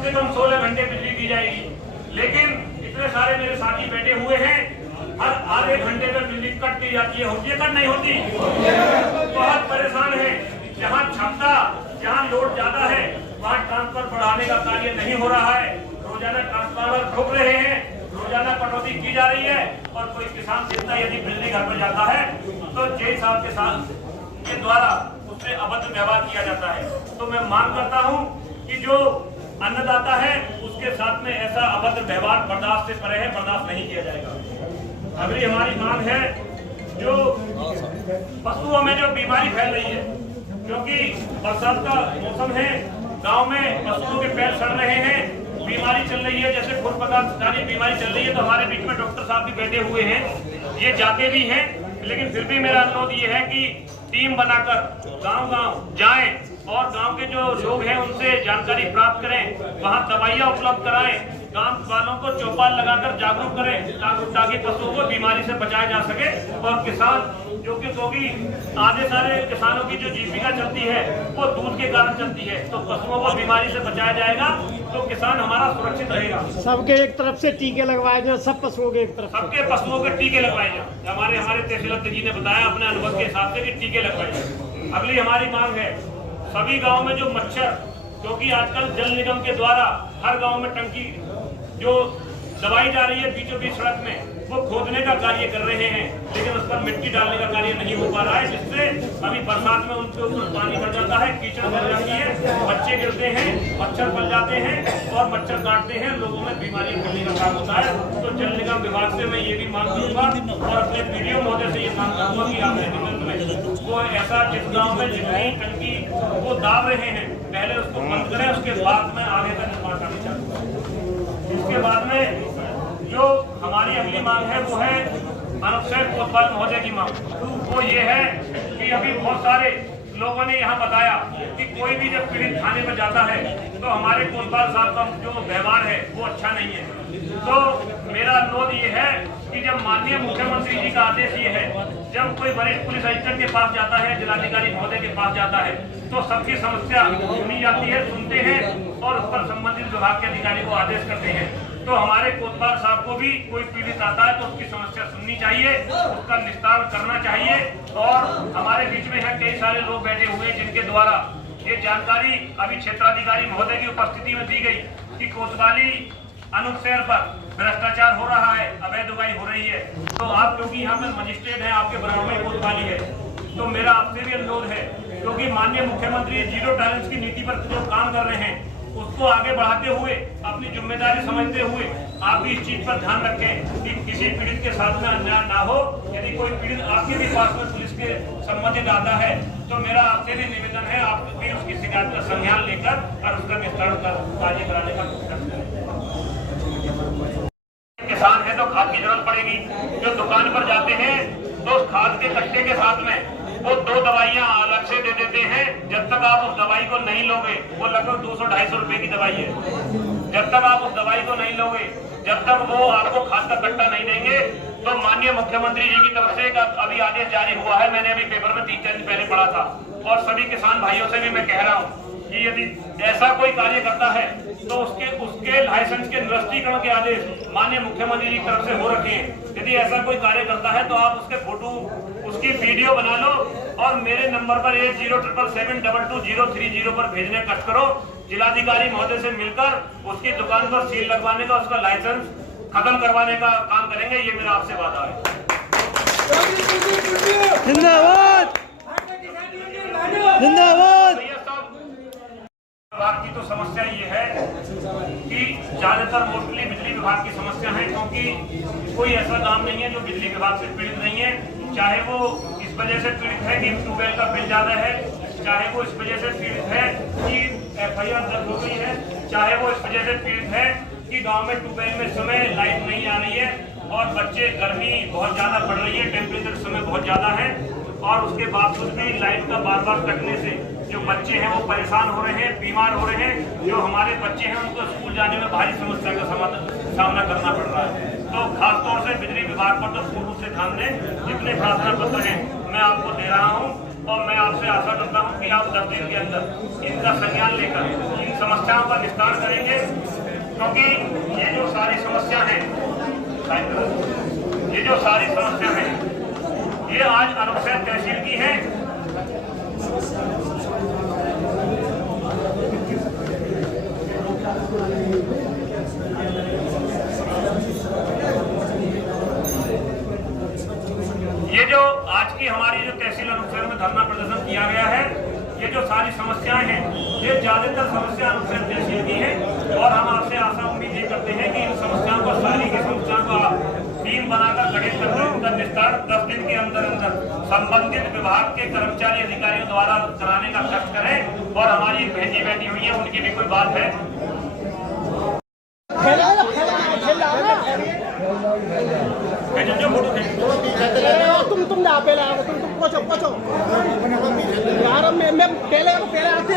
कम से कम 16 घंटे बिजली दी जाएगी, लेकिन इतने सारे मेरे साथी बैठे हुए हैं, हर आधे घंटे में बिजली कट दी जाती है। होती है कट नहीं होती? बहुत परेशान है। जहाँ क्षमता, जहाँ लोड ज्यादा है वहाँ ट्रांसफर बढ़ाने का कार्य नहीं हो रहा है। रोजाना ट्रांसफार्मर ठोक रहे हैं, रोजाना कटौती की जा रही है, और कोई किसान देता यदि बिजली घर पर जाता है तो जय साहब के साथ के द्वारा उससे अभद्र व्यवहार किया जाता है। तो मैं मांग करता हूँ कि जो अन्नदाता है उसके साथ में ऐसा अभद्र व्यवहार बर्दाश्त से परे है, बर्दाश्त नहीं किया जाएगा। अगली हमारी मांग है, जो पशुओं में जो बीमारी फैल रही है, क्योंकि बरसात का मौसम है, गांव में पशुओं के पैर सड़ रहे हैं, बीमारी चल रही है, जैसे खुरपका बीमारी चल रही है। तो हमारे बीच में डॉक्टर साहब भी बैठे हुए हैं, ये जाते भी हैं, लेकिन फिर भी मेरा अनुरोध ये है कि टीम बनाकर गांव-गांव जाएं और गांव के जो लोग हैं उनसे जानकारी प्राप्त करें, वहां दवाइयां उपलब्ध कराएं, गांव वालों को चौपाल लगाकर जागरूक करें ताकि पशुओं को बीमारी से बचाया जा सके। और किसान जो कि क्योंकि आधे सारे किसानों की जो जीविका चलती है वो दूध के कारण चलती है, तो पशुओं को बीमारी से बचाया जाएगा तो किसान हमारा सुरक्षित रहेगा। सबके एक तरफ से टीके लगवाए जाए, सब पशुओं के एक तरफ, सबके पशुओं के टीके लगवाए जाए। हमारे तहसीलदार जी ने बताया अपने अनुभव के हिसाब से कि टीके लगवाए जाए। अगली हमारी मांग है, सभी गाँव में जो मच्छर, क्योंकि आजकल जल निगम के द्वारा हर गाँव में टंकी जो दवाई जा रही है बीचों बीच सड़क में, वो खोदने का कार्य कर रहे हैं, लेकिन उस पर मिट्टी डालने का कार्य नहीं हो पा रहा है, जिससे अभी बरसात में उनके ऊपर पानी भर जाता है, कीचड़ भर जाती है, बच्चे गिरते हैं, मच्छर फैल जाते हैं और मच्छर काटते हैं, लोगों में बीमारी फैलने का काम होता है। तो जल निगम विभाग से मैं ये भी मांग करूंगा और अपने वीडियो महोदय से ये मांग करूंगा कि आपके निकट में वो ऐसा जिस गाँव में जितनी टंकी वो दाब रहे हैं पहले उसको बंद करें, उसके बाद में आगे का निर्माण करना चाहूँगा। इसके बाद में जो हमारी अगली मांग है वो है अनुच्छेद कोतवाल महोदय की मांग। वो ये है कि अभी बहुत सारे लोगों ने यहाँ बताया कि कोई भी जब पीड़ित थाने पर जाता है तो हमारे कोतवाल साहब का जो व्यवहार है वो अच्छा नहीं है। तो मेरा अनुरोध ये है कि जब माननीय मुख्यमंत्री जी का आदेश ये है, जब कोई वरिष्ठ पुलिस अधीक्षक के पास जाता है, जिलाधिकारी महोदय के पास जाता है, तो सबकी समस्या सुनी जाती है, सुनते हैं और उस पर संबंधित विभाग के अधिकारी को आदेश करते हैं। तो हमारे कोतवाल साहब को भी कोई पीड़ित आता है तो उसकी समस्या सुननी चाहिए, उसका निस्तारण करना चाहिए। और हमारे बीच में है कई सारे लोग बैठे हुए हैं जिनके द्वारा ये जानकारी अभी क्षेत्राधिकारी महोदय की उपस्थिति में दी गई कि कोतवाली अनुच्छेद पर भ्रष्टाचार हो रहा है, अवैध उगाई हो रही है। तो आप क्योंकि यहाँ पर मजिस्ट्रेट है, आपके बराबर में कोतवाली है, तो मेरा आपसे भी अनुरोध है, क्योंकि माननीय मुख्यमंत्री जीरो टॉलरेंस की नीति पर जो काम कर रहे हैं उसको आगे बढ़ाते हुए, अपनी जिम्मेदारी समझते हुए आप भी इस चीज पर ध्यान रखें कि किसी पीड़ित के साथ में अन्याय ना हो। यदि कोई पीड़ित आपके भी पास में पुलिस के संबंधित आता है तो मेरा आपसे भी निवेदन है, आप भी उसकी शिकायत का संज्ञान लेकर और उसका निस्तारण कार्य कराने का कोशिश करें। किसान है तो खाद की जरूरत पड़ेगी। जो दुकान पर जाते हैं तो उस खाद के कट्टे के साथ में वो 2 दवाइयां अलग से दे देते हैं। जब तक आप उस दवाई को नहीं लोगे, वो लगभग 200-250 रुपए की दवाई है, जब तक आप उस दवाई को नहीं लोगे, जब तक वो आपको खाद का कट्टा नहीं देंगे, तो माननीय मुख्यमंत्री जी की तरफ से एक अभी आदेश जारी हुआ है, मैंने अभी पेपर में 3-4 दिन पहले पढ़ा था, और सभी किसान भाइयों से भी मैं कह रहा हूँ कि यदि ऐसा कोई कार्य करता है तो उसके लाइसेंस के निरस्तीकरण के आदेश माननीय मुख्यमंत्री जी की तरफ से हो रखे हैं। यदि ऐसा कोई कार्य करता है तो आप उसके फोटो, उसकी वीडियो बना लो और मेरे नंबर पर 8077722030 पर भेजने कष्ट करो। जिलाधिकारी महोदय से मिलकर उसकी दुकान पर सील लगवाने का, उसका लाइसेंस खत्म करवाने का काम करेंगे, ये मेरा आपसे वादा है। जिंदाबाद जिंदाबाद। विभाग की तो समस्या ये है कि ज्यादातर मोस्टली बिजली विभाग की समस्या है, क्योंकि कोई ऐसा काम नहीं है जो बिजली विभाग से पीड़ित नहीं है। चाहे वो इस वजह से पीड़ित है कि ट्यूबवेल का बिल ज्यादा है, चाहे वो इस वजह से पीड़ित है कि FIR दर्ज हो गई है, चाहे वो इस वजह से पीड़ित है कि गांव में ट्यूबवेल में समय लाइट नहीं आ रही है और बच्चे, गर्मी बहुत ज्यादा पड़ रही है, टेम्परेचर समय बहुत ज्यादा है, और उसके बावजूद भी लाइट का बार बार कटने से जो बच्चे हैं वो परेशान हो रहे हैं, बीमार हो रहे हैं। जो हमारे बच्चे हैं उनको स्कूल जाने में भारी समस्या का सामना करना पड़ रहा है। तो खासतौर से बिजली विभाग पर तो पूर्ण से ध्यान दें। जितने प्रार्थना पत्र हैं मैं आपको दे रहा हूँ और मैं आपसे आशा करता हूं कि आप 10 दिन के अंदर इनका संज्ञान लेकर इन समस्याओं का निस्तार करेंगे, क्योंकि ये जो सारी समस्या है, ये जो सारी समस्या है, ये आज अरबसैद तहसील की है। ये जो आज की हमारी जो तहसील अनुच्छेद में धरना प्रदर्शन किया गया है, ये जो सारी समस्याएं हैं, ये ज्यादातर समस्या अनुच्छेद तहसील की है। और हम आपसे आशा उम्मीद ये करते हैं कि इन समस्याओं को, सारी की समस्याओं को आप टीम बनाकर गठित करके उनका निस्तार 10 दिन के अंदर अंदर संबंधित विभाग के कर्मचारी अधिकारियों द्वारा कराने का कष्ट करें। और हमारी बहनी बैठी हुई है, उनकी भी कोई बात है। जो फोटो तुम ना पहले आओ, तुम पहुंचो यार, मैं पहले आते